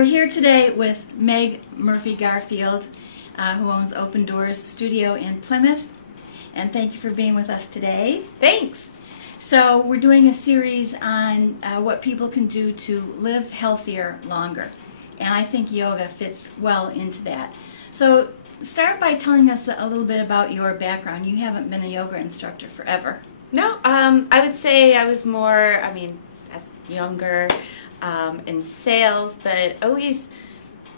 we're here today with Meg Murphy Garfield, who owns Open Doors Studio in Plymouth. And thank you for being with us today. Thanks. So we're doing a series on what people can do to live healthier longer. And I think yoga fits well into that. So start by telling us a little bit about your background. You haven't been a yoga instructor forever. No, I would say I was more, as younger, in sales, but always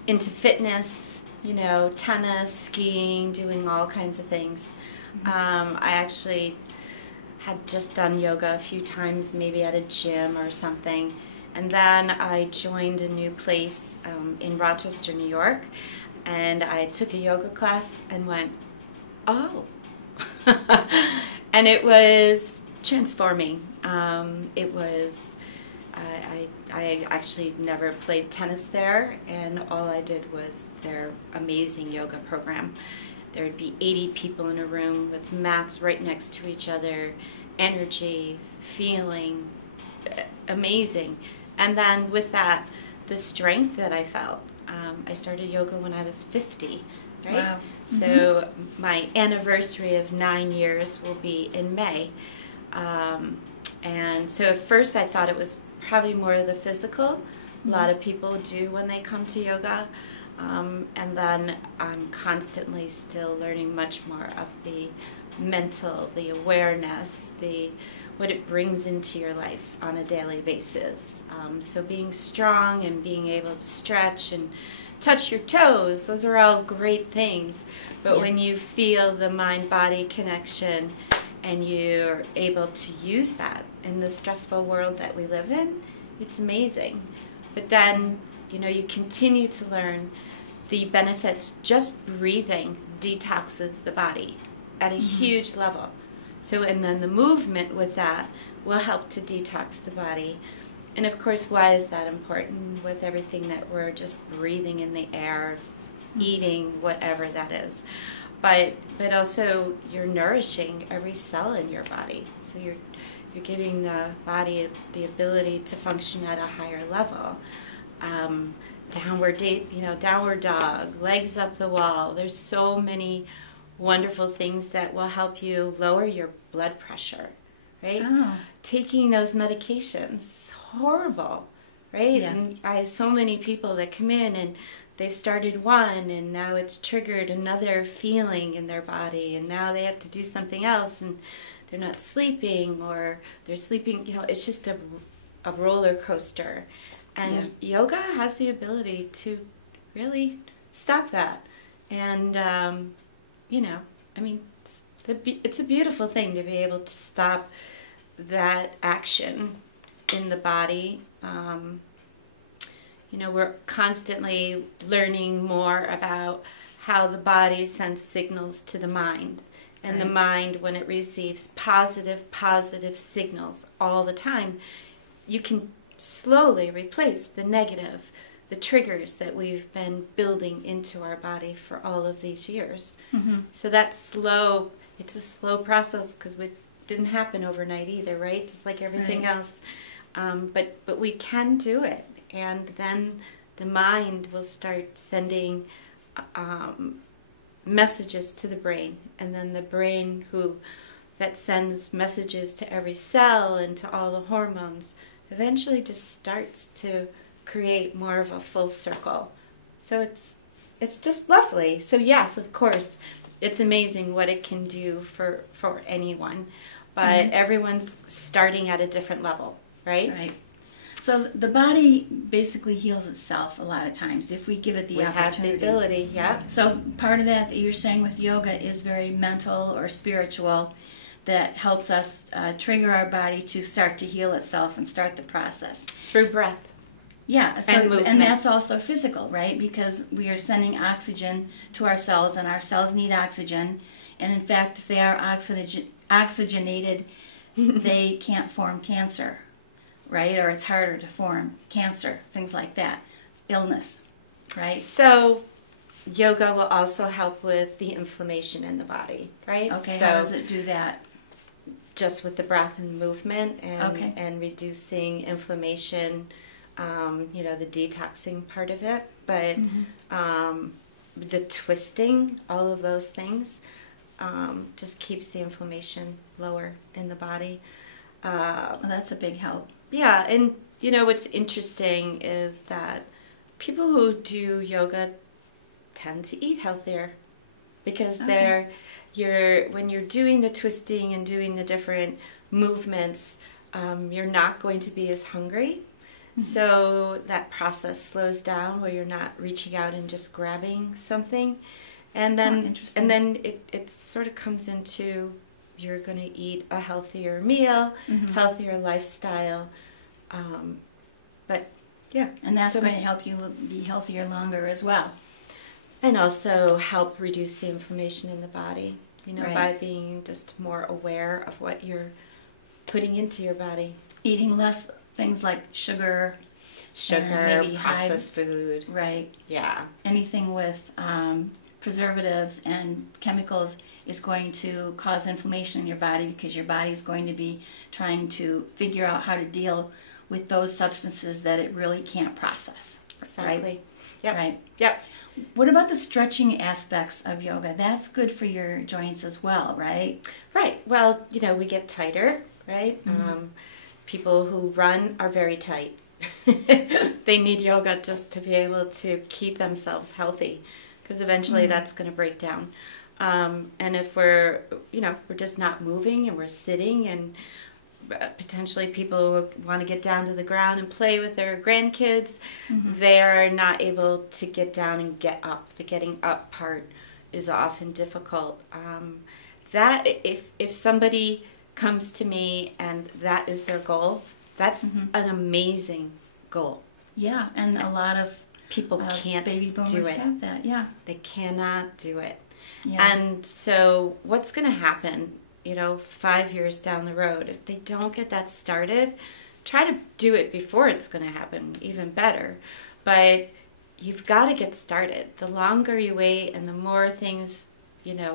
into fitness, you know, tennis, skiing, doing all kinds of things. I actually had just done yoga a few times, maybe at a gym or something. And then I joined a new place in Rochester, New York, and I took a yoga class and went, oh. And it was transforming. It was, I actually never played tennis there, and all I did was their amazing yoga program. There would be 80 people in a room with mats right next to each other, energy, feeling, amazing. And then with that, the strength that I felt. I started yoga when I was 50, right? Wow. So my anniversary of 9 years will be in May. And so at first I thought it was probably more of the physical. A lot of people do when they come to yoga. And then I'm constantly still learning much more of the mental, the awareness, what it brings into your life on a daily basis. So being strong and being able to stretch and touch your toes, those are all great things. But when you feel the mind-body connection and you're able to use that in the stressful world that we live in, it's amazing. But then, you know, you continue to learn the benefits. Just breathing detoxes the body at a huge level. So, and then the movement with that will help to detox the body. And of course, why is that important with everything that we're just breathing in the air, eating, whatever that is. But also you're nourishing every cell in your body. So you're giving the body the ability to function at a higher level. Downward dog, legs up the wall. There's so many wonderful things that will help you lower your blood pressure, right? Oh. Taking those medications is horrible, right? Yeah. And I have so many people that come in and they've started one and now it's triggered another feeling in their body, and now they have to do something else and they're not sleeping, or they're sleeping, you know, it's just a roller coaster. And yoga has the ability to really stop that. And, you know, I mean, it's a beautiful thing to be able to stop that action in the body. You know, we're constantly learning more about how the body sends signals to the mind. And the mind, when it receives positive signals all the time, you can slowly replace the negative, the triggers that we've been building into our body for all of these years. So that's slow. It's a slow process because it didn't happen overnight either, right? Just like everything else. But we can do it. And then the mind will start sending messages to the brain. And then the brain that sends messages to every cell and to all the hormones eventually just starts to create more of a full circle. So it's just lovely. So yes, of course, it's amazing what it can do for anyone, but everyone's starting at a different level, right? Right. So the body basically heals itself a lot of times if we give it the opportunity. We have the ability, yeah. So part of that you're saying with yoga is very mental or spiritual, that helps us trigger our body to start to heal itself and start the process. Through breath. Yeah, so, and movement. And that's also physical, right? Because we are sending oxygen to our cells, and our cells need oxygen. And in fact, if they are oxygenated, they can't form cancer, right? Or it's harder to form cancer, things like that. Illness, right? So yoga will also help with the inflammation in the body, right? Okay, so how does it do that? Just with the breath and movement and reducing inflammation the detoxing part of it, but the twisting, all of those things, just keeps the inflammation lower in the body. Well, that's a big help. Yeah, and what's interesting is that people who do yoga tend to eat healthier because when you're doing the twisting and doing the different movements, you're not going to be as hungry. So that process slows down where you're not reaching out and just grabbing something. And then it sort of comes into you're going to eat a healthier meal, healthier lifestyle. But yeah. And that's going to help you be healthier longer as well. And also help reduce the inflammation in the body, Right. by being just more aware of what you're putting into your body. Eating less things like sugar, maybe processed food. Right. Yeah. Anything with preservatives and chemicals is going to cause inflammation in your body because your body is going to be trying to figure out how to deal with those substances that it really can't process. Exactly. Right? Yep. Right. Yep. What about the stretching aspects of yoga? That's good for your joints as well, right? Right. Well, we get tighter, right? People who run are very tight. They need yoga just to be able to keep themselves healthy, because eventually that's going to break down. And if we're just not moving and we're sitting, and potentially people want to get down to the ground and play with their grandkids, they're not able to get down and get up. The getting up part is often difficult. That if somebody comes to me and that is their goal, that's an amazing goal. Yeah, and a lot of people can't baby boomers do it. have that. Yeah, they cannot do it. Yeah. And so what's going to happen 5 years down the road, if they don't get that started? Try to do it before it's going to happen, even better. But you've got to get started. The longer you wait and the more things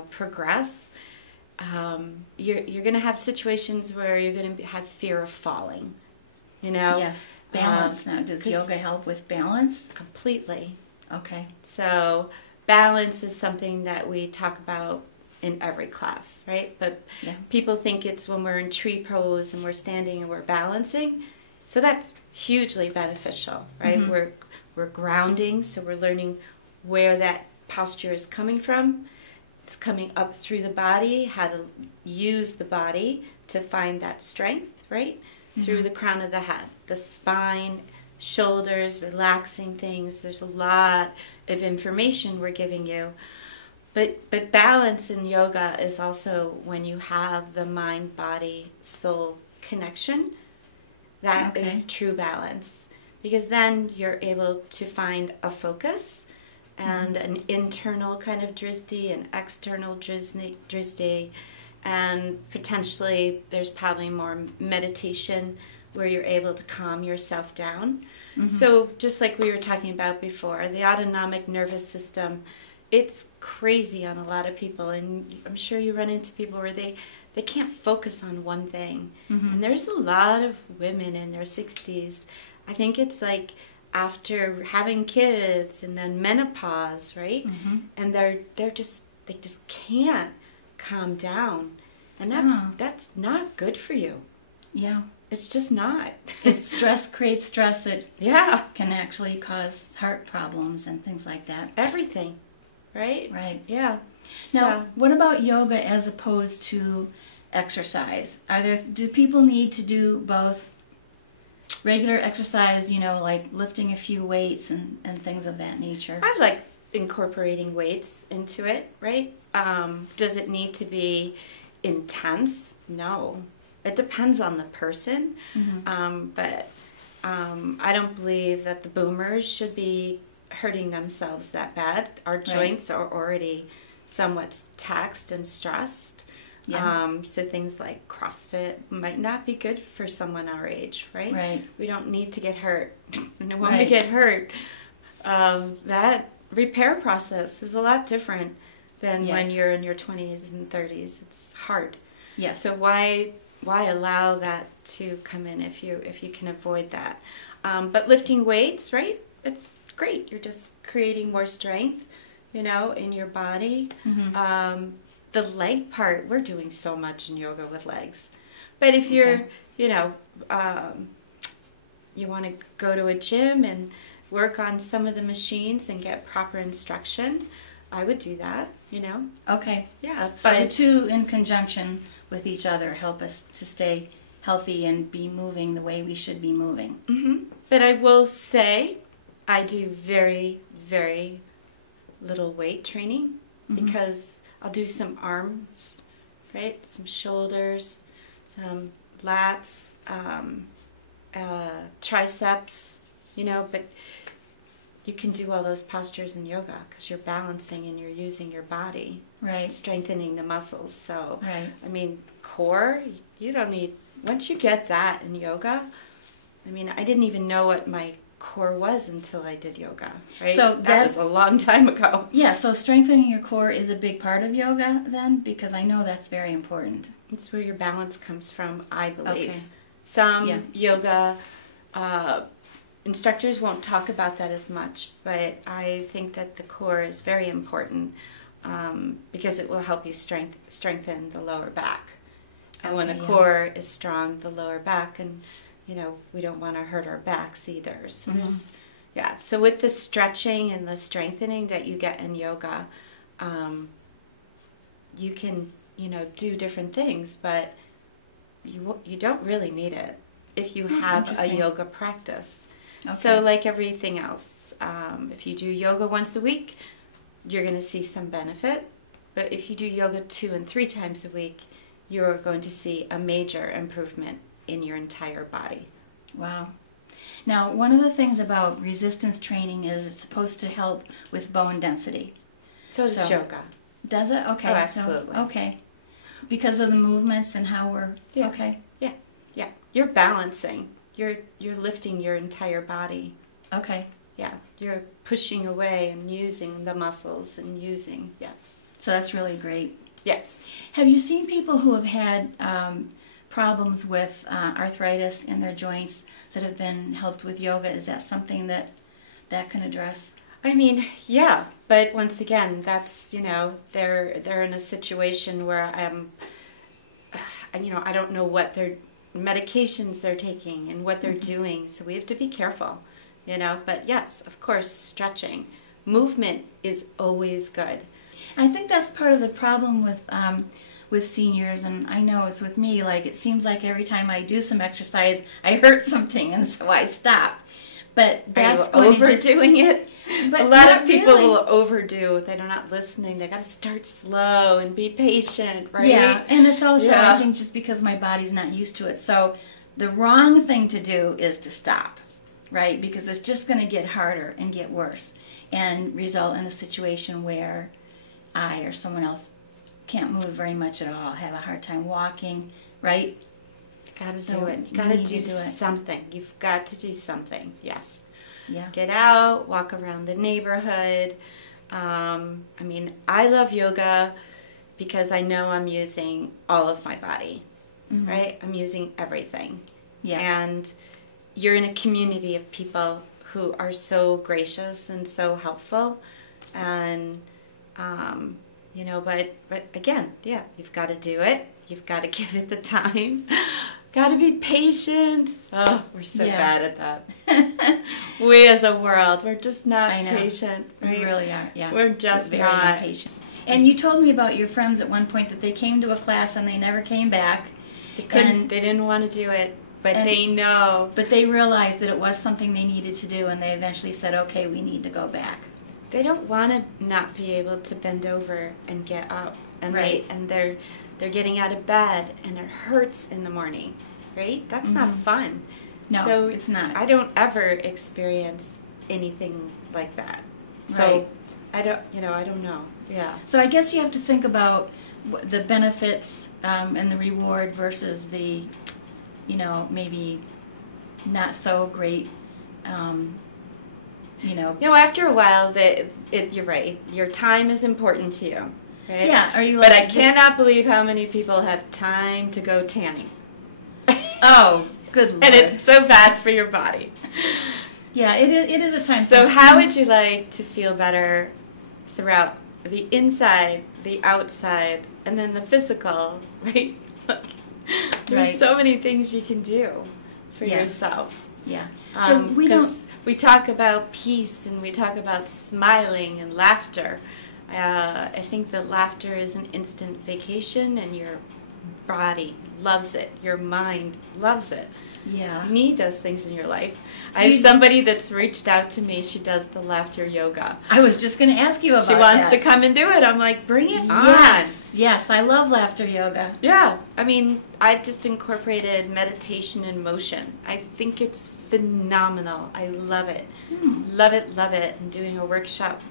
progress, you're going to have situations where you're going to have fear of falling. Yes. Balance. Now, does yoga help with balance? Completely. Okay. So balance is something that we talk about in every class, right? But people think it's when we're in tree pose and we're standing and we're balancing. So that's hugely beneficial, right? We're grounding, so we're learning where that posture is coming from. It's coming up through the body, how to use the body to find that strength, right? Through the crown of the head, the spine, shoulders, relaxing things. There's a lot of information we're giving you. But balance in yoga is also when you have the mind, body, soul connection. That is true balance. Because then you're able to find a focus and an internal kind of drishti, an external drishti, and potentially there's probably more meditation where you're able to calm yourself down. So just like we were talking about before, the autonomic nervous system, it's crazy on a lot of people, and I'm sure you run into people where they can't focus on one thing. And there's a lot of women in their 60s. I think it's like after having kids and then menopause, right? And they just can't calm down, and that's not good for you. Yeah, it's just not. Stress creates stress that can actually cause heart problems and things like that. Everything, right? Right. Yeah. Now, what about yoga as opposed to exercise? Do people need to do both? Regular exercise, like lifting a few weights and things of that nature. I like incorporating weights into it, right? Does it need to be intense? No. It depends on the person. But I don't believe that the boomers should be hurting themselves that bad. Our joints are already somewhat taxed and stressed. So things like CrossFit might not be good for someone our age, right? Right. We don't need to get hurt. And when we get hurt, that repair process is a lot different than when you're in your 20s and 30s. It's hard. Yes. So why why allow that to come in if you can avoid that? But lifting weights, right? It's great. You're just creating more strength, you know, in your body. The leg part, we're doing so much in yoga with legs. But if you're, you know, you want to go to a gym and work on some of the machines and get proper instruction, I would do that, you know. Okay. Yeah. So the two in conjunction with each other help us to stay healthy and be moving the way we should be moving. But I will say I do very, very little weight training because I'll do some arms, right? Some shoulders, some lats, triceps, you know, but you can do all those postures in yoga because you're balancing and you're using your body, right? Strengthening the muscles. So, right. I mean, core, you don't need, once you get that in yoga, I mean, I didn't even know what my core was until I did yoga, right? So that was a long time ago. Yeah, so strengthening your core is a big part of yoga then, because I know that's very important. It's where your balance comes from, I believe. Okay. Some yoga instructors won't talk about that as much, but I think that the core is very important because it will help you strengthen the lower back. And when the core is strong, the lower back, and you know, we don't want to hurt our backs either. So there's, so with the stretching and the strengthening that you get in yoga, you can, you know, do different things, but you don't really need it if you have a yoga practice. Okay. So like everything else, if you do yoga once a week, you're going to see some benefit. But if you do yoga 2 and 3 times a week, you're going to see a major improvement in your entire body. Wow. Now, one of the things about resistance training is it's supposed to help with bone density. So does yoga. Does it? Okay. Oh, absolutely. So, okay. Because of the movements and how we're... Yeah. Okay. Yeah. Yeah. You're balancing. You're lifting your entire body. Okay. Yeah. You're pushing away and using the muscles and using, yes. So that's really great. Yes. Have you seen people who have had problems with arthritis in their joints that have been helped with yoga? Is that something that can address? I mean, yeah, but once again, that's, you know, they're in a situation where you know, I don't know what their medications they're taking and what they're doing, so we have to be careful, you know. But yes, of course, stretching, movement is always good. I think that's part of the problem with seniors, and I know it's with me. Like, it seems like every time I do some exercise, I hurt something, and so I stop. But that's Are you overdoing it? But a lot of people will overdo. They're not listening. They got to start slow and be patient, right? Yeah, and it's also, I think, just because my body's not used to it. So the wrong thing to do is to stop, right? Because it's just going to get harder and get worse and result in a situation where I or someone else can't move very much at all, have a hard time walking, right? Got to do it. You got to do something. You've got to do something. Yes. Yeah. Get out, walk around the neighborhood. I mean, I love yoga because I know I'm using all of my body, right? I'm using everything. Yes. And you're in a community of people who are so gracious and so helpful, and you know, but again, yeah, you've got to do it. You've got to give it the time. Got to be patient. Oh, we're so bad at that. We as a world, we're just not patient. Right? We really are, yeah. We're just very not. Impatient. And you told me about your friends at one point that they came to a class and they never came back. They couldn't. They didn't want to do it, but they know. But they realized that it was something they needed to do, and they eventually said, okay, we need to go back. They don't want to not be able to bend over and get up, and they're getting out of bed, and it hurts in the morning, right? That's not fun. No, so it's not. I don't ever experience anything like that. So I don't know. Yeah. So I guess you have to think about the benefits and the reward versus the, you know, maybe not so great. You know. No, after a while, you're right. Your time is important to you, right? Yeah. Are you? Like, but I cannot believe how many people have time to go tanning. Oh, good Lord. And it's so bad for your body. Yeah, it is a time. So how would you like to feel better throughout the inside, the outside, and then the physical, right? There's Right. so many things you can do for Yeah. yourself. Yeah. So We talk about peace and we talk about smiling and laughter. I think that laughter is an instant vacation, and your body loves it. Your mind loves it. Yeah. You need those things in your life. I have somebody that's reached out to me. She does the laughter yoga. I was just going to ask you about that. She wants to come and do it. I'm like, bring it on. Yes, I love laughter yoga. Yeah, I mean, I've just incorporated meditation and motion. I think it's phenomenal. I love it. Love it, love it. I'm doing a workshop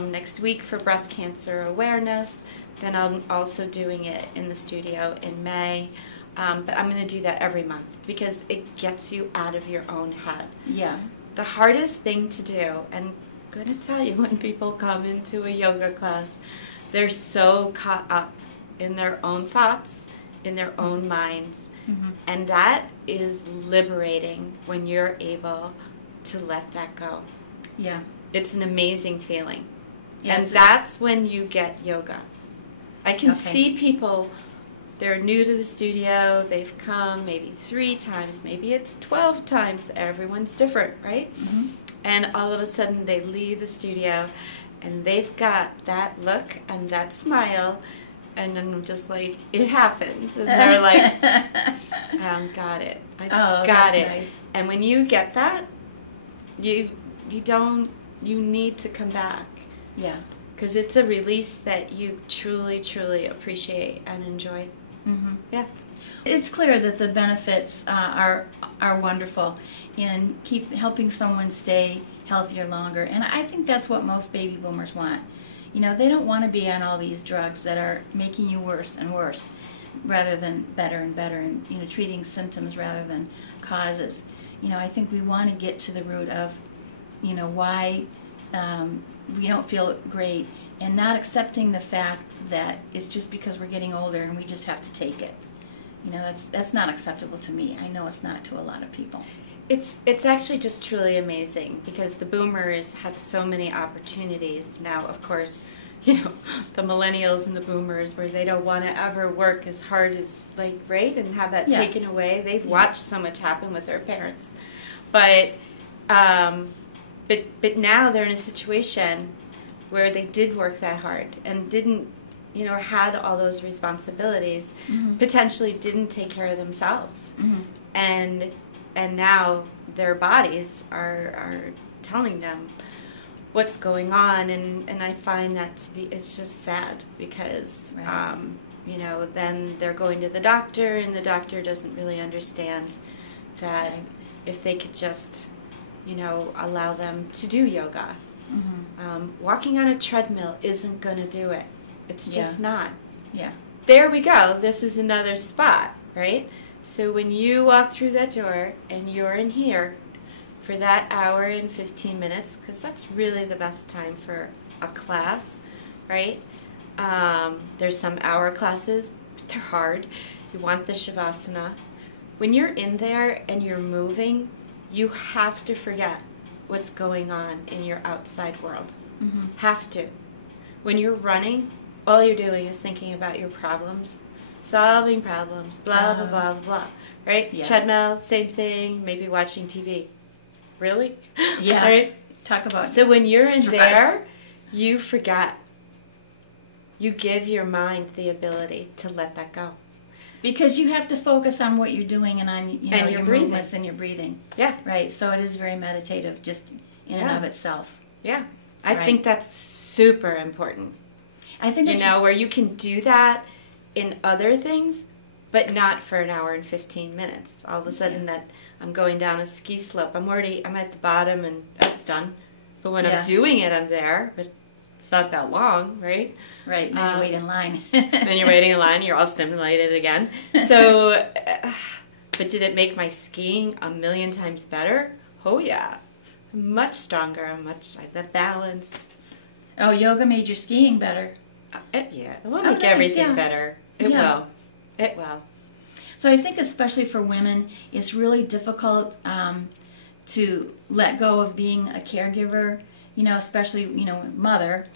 next week for breast cancer awareness. Then I'm also doing it in the studio in May. But I'm going to do that every month because it gets you out of your own head. Yeah. The hardest thing to do, and I'm going to tell you, when people come into a yoga class, they're so caught up in their own thoughts, in their own minds. Mm-hmm. And that is liberating when you're able to let that go. Yeah. It's an amazing feeling. Yes, And that's when you get yoga. I can Okay. see people, they're new to the studio, they've come maybe 3 times, maybe it's 12 times, everyone's different, right? Mm-hmm. And all of a sudden they leave the studio and they've got that look and that smile, and I'm just like, it happened. And they're like, got it. I got that's it. nice. And when you get that, you need to come back. Yeah. Because it's a release that you truly, truly appreciate and enjoy. Mm-hmm. Yeah. It's clear that the benefits are wonderful in keep helping someone stay healthier longer, and I think that's what most baby boomers want. You know, they don't want to be on all these drugs that are making you worse and worse, rather than better and better, and treating symptoms rather than causes. I think we want to get to the root of, why we don't feel great, and not accepting the fact that it's just because we're getting older and we just have to take it. That's not acceptable to me. I know it's not to a lot of people. It's actually just truly amazing because the boomers had so many opportunities. Now, of course, the millennials and the boomers, where they don't want to ever work as hard as, right, and have that taken away. They've watched so much happen with their parents. But now they're in a situation where they did work that hard and didn't, had all those responsibilities, Mm-hmm. potentially didn't take care of themselves. Mm-hmm. And now their bodies are telling them what's going on, and I find that it's just sad because, Right. then they're going to the doctor, and the doctor doesn't really understand that Right. if they could just, allow them to do yoga. Mm-hmm. Walking on a treadmill isn't going to do it. It's just not. Yeah. There we go. This is another spot, right? So when you walk through that door and you're in here for that hour and 15 minutes, because that's really the best time for a class, right? There's some hour classes, but they're hard. You want the Shavasana. When you're in there and you're moving, you have to forget what's going on in your outside world. Mm-hmm. Have to. When you're running, all you're doing is thinking about your problems, solving problems, blah, blah, blah, blah, right? Yeah. Treadmill, same thing, maybe watching TV. Really? Yeah. Right? Talk about So when you're in stress. there, you forget. You give your mind the ability to let that go. Because you have to focus on what you're doing and on And your breathing. movements and your breathing. Yeah. Right. So it is very meditative just in and of itself. Yeah. I Right. think that's super important. I think it's Where you can do that in other things, but not for an hour and 15 minutes. All of a sudden that I'm going down a ski slope, I'm at the bottom and that's done. But when I'm doing it, I'm there, but it's not that long, right? Right, and then you wait in line. Then you're waiting in line, you're all stimulated again. So, but did it make my skiing a million times better? Oh yeah. Much stronger, the balance. Oh, yoga made your skiing better. It will make everything better. It will. It will. So I think especially for women, it's really difficult to let go of being a caregiver, especially, mother,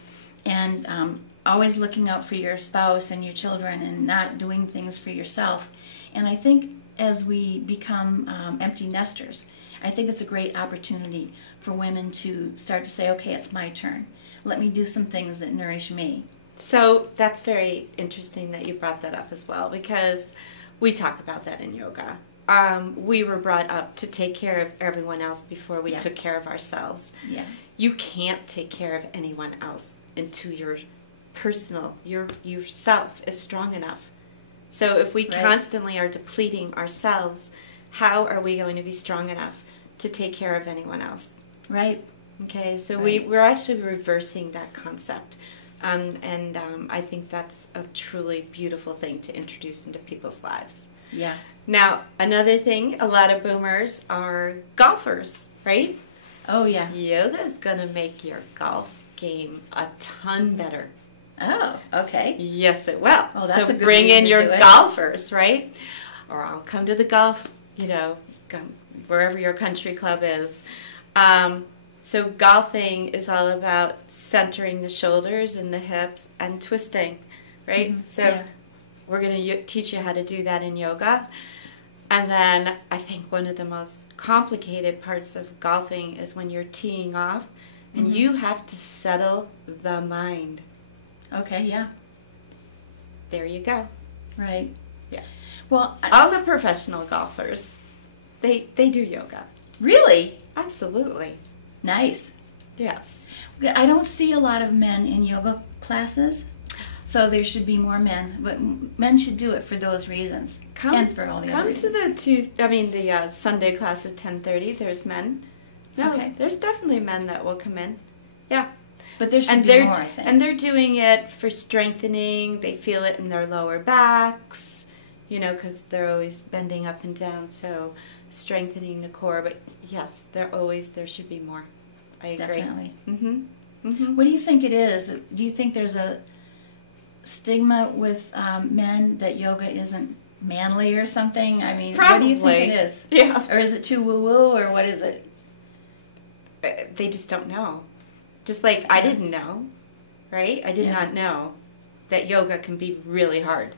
and always looking out for your spouse and your children and not doing things for yourself. And I think as we become empty nesters, I think it's a great opportunity for women to start to say, okay, it's my turn. Let me do some things that nourish me. So that's very interesting that you brought that up as well, because we talk about that in yoga. We were brought up to take care of everyone else before we took care of ourselves. Yeah. You can't take care of anyone else until your personal, yourself is strong enough. So if we constantly are depleting ourselves, how are we going to be strong enough to take care of anyone else? Right. Okay, so we're actually reversing that concept. I think that's a truly beautiful thing to introduce into people's lives. Yeah. Now, another thing, a lot of boomers are golfers, right? Oh, yeah. Yoga is going to make your golf game a ton better. Oh, okay. Yes, it will. Oh, that's so a good bring in reason to your do it. golfers, right? Or I'll come to the golf, wherever your country club is. So golfing is all about centering the shoulders and the hips and twisting, right? Mm-hmm. So we're going to teach you how to do that in yoga. And then I think one of the most complicated parts of golfing is when you're teeing off and you have to settle the mind. Okay, yeah. There you go. Right. Yeah. Well, all the professional golfers, they do yoga. Really? Absolutely. Nice. Yes. I don't see a lot of men in yoga classes, so there should be more men. But men should do it for those reasons and for all the other reasons. Come to the Sunday class at 10:30. There's men. No, there's definitely men that will come in. Yeah. But there should be more, I think. And they're doing it for strengthening. They feel it in their lower backs, because they're always bending up and down. So strengthening the core. But yes, there should be more. I agree. Definitely. Mm-hmm. Mm-hmm. What do you think it is? Do you think there's a stigma with men that yoga isn't manly or something? I mean, Probably. What do you think it is? Yeah. Or is it too woo-woo, or what is it? They just don't know. Just like I didn't know, right? I did not know that yoga can be really hard.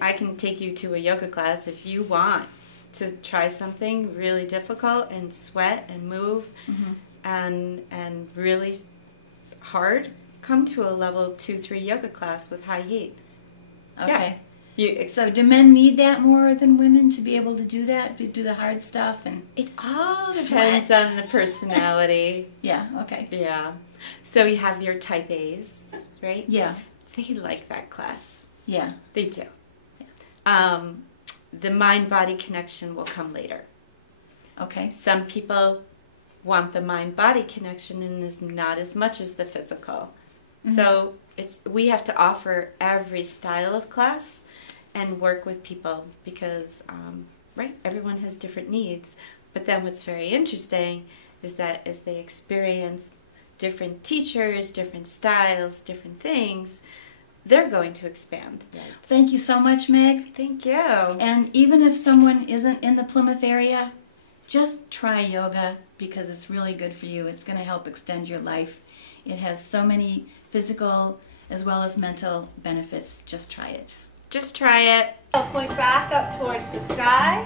I can take you to a yoga class if you want to try something really difficult and sweat and move and really hard. Come to a level 2-3 yoga class with high heat. Okay. Yeah. So do men need that more than women to be able to do that, to do the hard stuff? And it all depends on the personality. Yeah, okay. Yeah. So you have your type A's, right? Yeah. They like that class. Yeah. They do. Yeah. The mind-body connection will come later. Okay. Some people want the mind-body connection and is not as much as the physical. Mm-hmm. So we have to offer every style of class and work with people because, everyone has different needs. But then what's very interesting is that as they experience different teachers, different styles, different things, they're going to expand. Right? Thank you so much, Meg. Thank you. And even if someone isn't in the Plymouth area, just try yoga because it's really good for you. It's going to help extend your life. It has so many physical as well as mental benefits. Just try it. Just try it. Point back up towards the sky.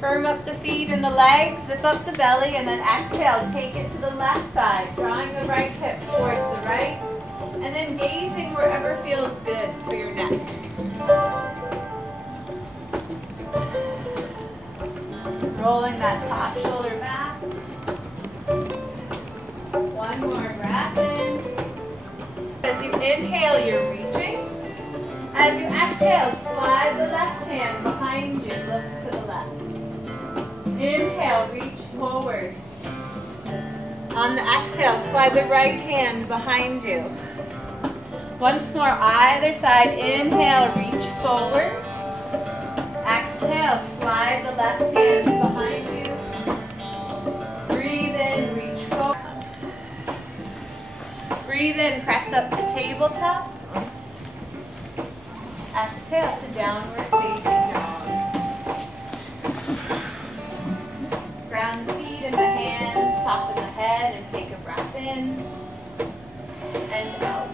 Firm up the feet and the legs, zip up the belly, and then exhale. Take it to the left side, drawing the right hip towards the right, and then gazing wherever feels good for your neck. Rolling that top shoulder back. One more breath in. As you inhale, you're reaching. As you exhale, slide the left hand behind you, lift to the left. Inhale, reach forward. On the exhale, slide the right hand behind you. Once more, either side. Inhale, reach forward. Exhale, slide the left hand behind you. Breathe in, reach forward. Breathe in, press up to tabletop. Exhale to downward facing dog. in and out.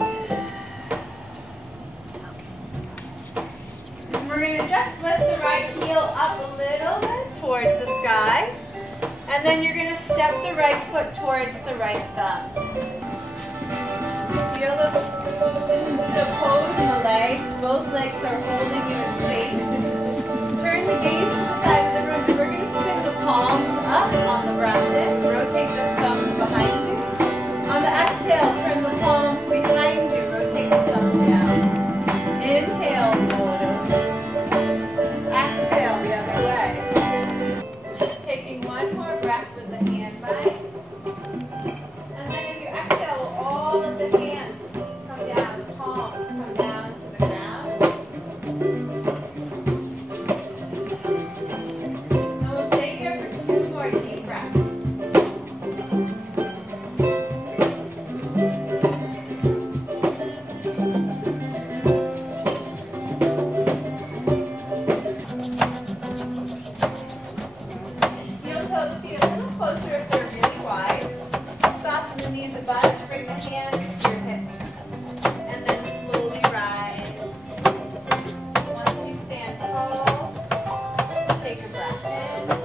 And we're going to just lift the right heel up a little bit towards the sky. And then you're going to step the right foot towards the right thumb. Feel the pose in the legs. Both legs are holding you in space. Turn the gaze to the side of the room, and we're going to spin the palms up on the breath in. Rotate the thumbs behind you. On the exhale, turn the palms behind you. Rotate the thumbs down. Inhale, roll it over. Exhale the other way. Taking one more breath with the hand bind. And then as you exhale, all of the hands come down, the palms come down to the ground. And we'll stay here for 2 more deep breaths. Heel toes feet a little closer if they're really wide. Soften the knees a bunch, bring the hands to your hips. And then slowly rise. Once you stand tall, take a breath in and out.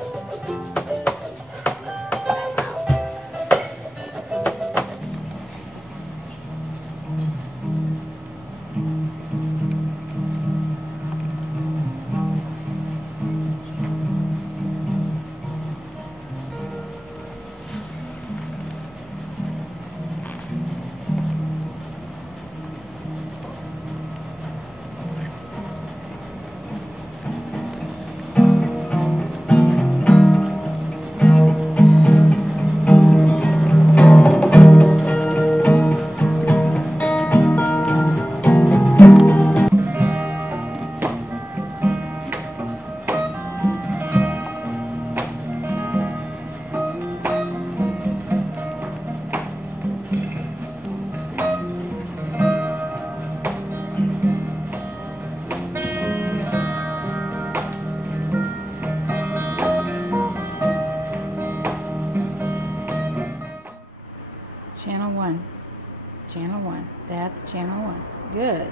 Channel 1. Channel 1. That's channel 1. Good.